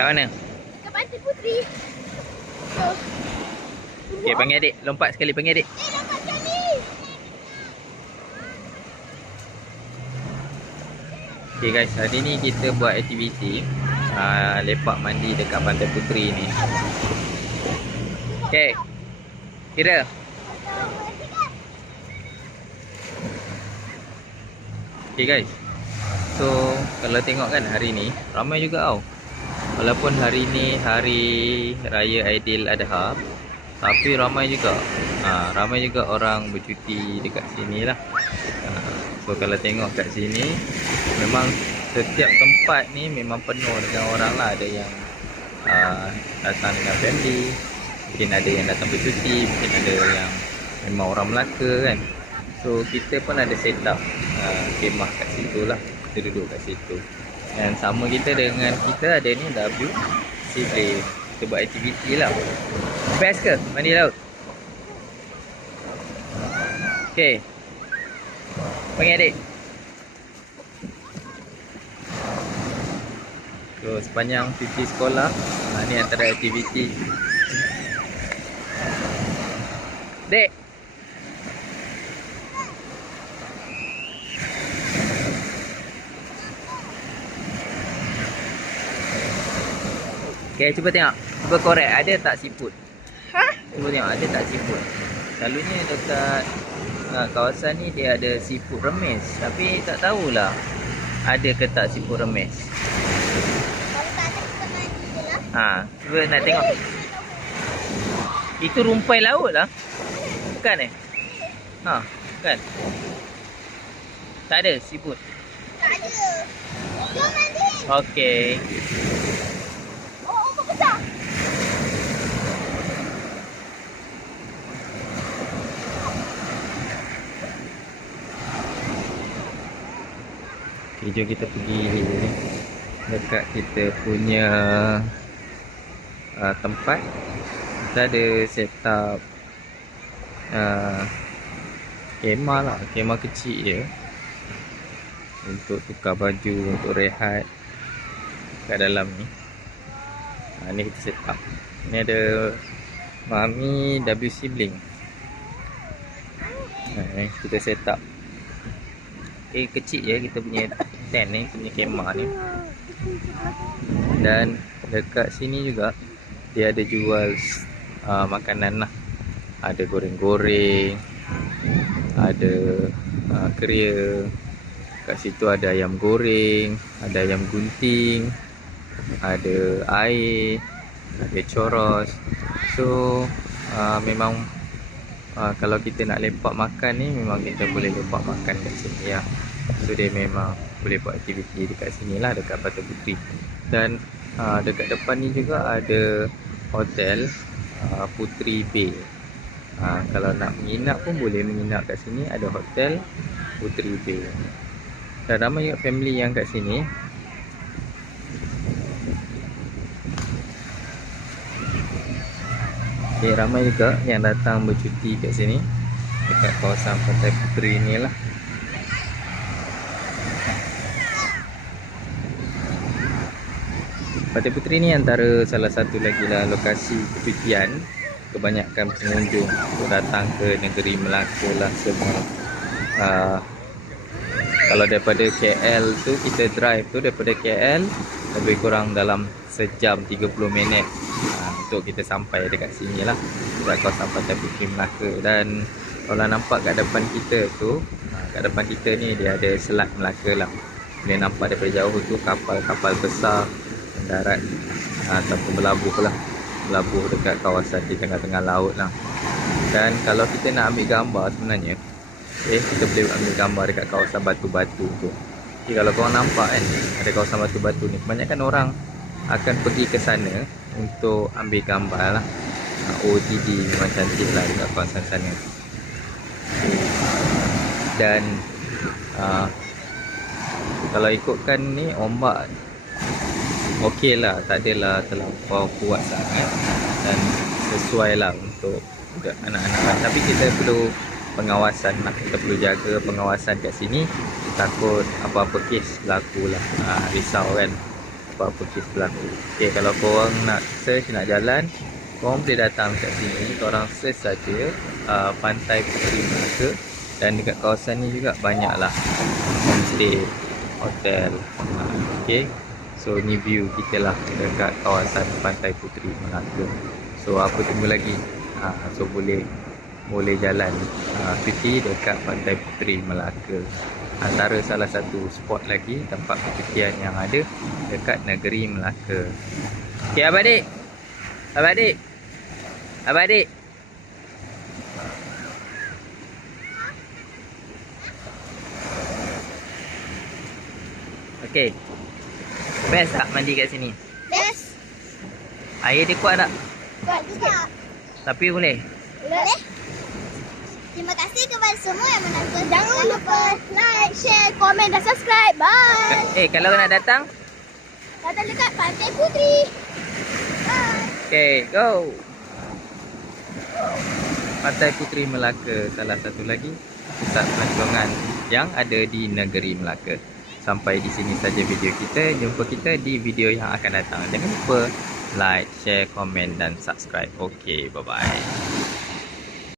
Kat mana? ke Pantai Putri. So, Okay, panggil adik. Lompat sekali panggil adik. Eh, dapat sekali. Okay guys, hari ni kita buat aktiviti uh, lepak mandi dekat Pantai Puteri ni. Okay. Kira. Okay guys. So, kalau tengok kan hari ni, ramai juga tau. Walaupun hari ni hari Raya Aidil Adha, tapi ramai juga. Ha, ramai juga orang bercuti dekat sini lah. Ha, so, kalau tengok kat sini, memang setiap tempat ni memang penuh dengan orang lah. Ada yang uh, datang dengan family, mungkin ada yang datang bercuti, mungkin ada yang memang orang Melaka kan. So kita pun ada set up uh, kemah kat situ lah. Kita duduk kat situ. Dan sama kita dengan kita ada ni W Sibling. Kita buat aktiviti lah. Best ke mandi laut? Okay. Panggil adik. So sepanjang cuti sekolah Ni antara aktiviti Dek Okay cuba tengok Cuba korek ada tak siput Ha? Cuba tengok ada tak siput Selalunya dekat uh, kawasan ni dia ada siput remis Tapi tak tahulah Ada ke tak siput remis Kalau tak ada kita mandi je lah. Ha, cuba nak tengok. Itu rumpai laut lah. Bukan eh? Ha, kan? Tak ada siput. Tak ada. Jom mandi. Okey. Okay, jom kita pergi dekat kita punya uh, tempat. Kita ada set up uh, kemah lah. Kemah kecil je. Untuk tukar baju, untuk rehat kat dalam ni. Ha, ni kita set up. Ni ada Mami W Sibling. Ha, kita set up. Eh kecil je kita punya tent ni, punya kemah ni. Dan dekat sini juga dia ada jual uh, makanan lah. Ada goreng-goreng, ada uh, keria. Kat situ ada ayam goreng, ada ayam gunting, ada air, ada coros. So uh, memang uh, kalau kita nak lepak makan ni memang kita boleh lepak makan kat sini ya. So dia memang boleh buat aktiviti dekat sini lah dekat Pantai Puteri. Dan uh, dekat depan ni juga ada hotel uh, Puteri Bay. Uh, kalau nak menginap pun boleh menginap kat sini ada hotel Puteri Bay. Dan ramai juga family yang kat sini Okay, ramai juga yang datang bercuti kat sini dekat kawasan Pantai Puteri ni lah. Pantai Puteri ni antara salah satu lagi lah lokasi percutian kebanyakan pengunjung datang ke negeri Melaka lah semua. Uh, kalau daripada KL tu kita drive tu daripada KL lebih kurang dalam sejam 30 minit. Uh, untuk kita sampai dekat sini lah. Dekat kawasan Pantai Puteri Melaka. Dan kalau nampak kat depan kita tu uh, kat depan kita ni dia ada selat Melaka lah. Boleh nampak daripada jauh tu kapal-kapal besar mendarat uh, ataupun berlabuh lah berlabuh dekat kawasan di tengah-tengah laut lah dan kalau kita nak ambil gambar sebenarnya Okay, kita boleh ambil gambar dekat kawasan batu-batu tu. Okay, kalau korang nampak kan, ada kawasan batu-batu ni. Kebanyakan orang akan pergi ke sana untuk ambil gambar lah. OTD memang cantik lah dekat kawasan sana. Dan uh, kalau ikutkan ni ombak okey lah. Tak adalah terlampau kuat sangat. Dan sesuai lah untuk anak-anak. Tapi kita perlu pengawasan lah kita perlu jaga pengawasan kat sini takut apa-apa kes berlaku lah ha, risau kan apa-apa kes berlaku. Okay, kalau korang nak search, nak jalan, korang boleh datang kat sini. Korang search saja uh, Pantai Puteri Melaka. Dan dekat kawasan ni juga banyaklah homestay, hotel. Uh, okay. So ni view kita lah dekat kawasan Pantai Puteri Melaka. So apa tunggu lagi? Ha, so boleh boleh jalan ha, cuti dekat Pantai Puteri Melaka. Antara salah satu spot lagi tempat percutian yang ada dekat negeri Melaka. Okey abang adik. Abang adik. Abang adik. Okey. Best tak mandi kat sini? Best. Air dia kuat tak? Kuat juga. Tapi boleh. Boleh? Terima kasih kepada semua yang menonton. Jangan lupa like, share, komen dan subscribe. Bye. Eh, kalau nak datang, Datang dekat Pantai Puteri. Bye. Okay, go. Pantai Puteri Melaka salah satu lagi pusat pelancongan yang ada di negeri Melaka. Sampai di sini saja video kita. Jumpa kita di video yang akan datang. Jangan lupa like, share, komen dan subscribe. Okay, bye-bye.